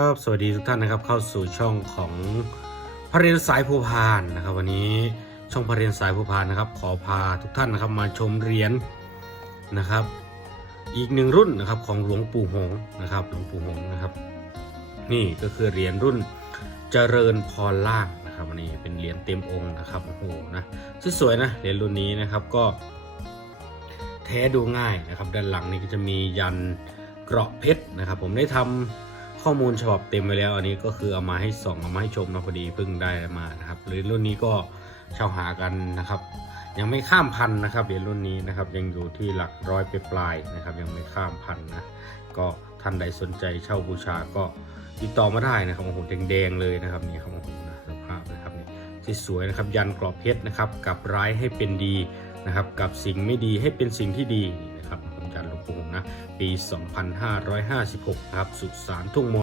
ครับสวัสดีทุกท่านนะครับเข้าสู่ช่องของพระเรียนสายภูพานนะครับ วันนี้ช่องพระเรียนสายภูพานนะครับ ขอพาทุกท่านนะครับมาชมเหรียญนะครับ อีกหนึ่งรุ่นนะครับของหลวงปู่หงนะครับหลวงปู่หงนะครับ นี่ก็คือเหรียญรุ่นเจริญพรล่างนะครับวันนี้เป็นเหรียญเต็มองค์นะครับโอ้โหนะสวยๆนะเหรียญรุ่นนี้นะครับก็ แท้ดูง่ายนะครับ ด้านหลังนี่ก็จะมียันเกราะเพชรนะครับ ผมได้ทำ ข้อมูลฉบับเต็มไปแล้วอันนี้ก็คือเอามาให้ส่องเอามาให้ชมนะพอดีเพิ่งได้มานะครับเหรียญรุ่นนี้ก็เช่าหากันนะครับ ยังไม่ข้ามพันนะครับเหรียญรุ่นนี้นะครับยังอยู่ที่หลักร้อยไปปลายนะครับ ยังไม่ข้ามพันนะก็ท่านใดสนใจเช่าบูชาก็ติดต่อมาได้นะครับโอ้โหแดงๆเลยนะครับนี่ครับโอ้โหนะสภาพนะครับนี่สวยๆนะครับยันกรอบเพชรนะครับกับร้ายให้เป็นดีนะครับกับสิ่งไม่ดีให้เป็นสิ่งที่ดี นะ ปี 2556 ครับ สุสานทุ่งม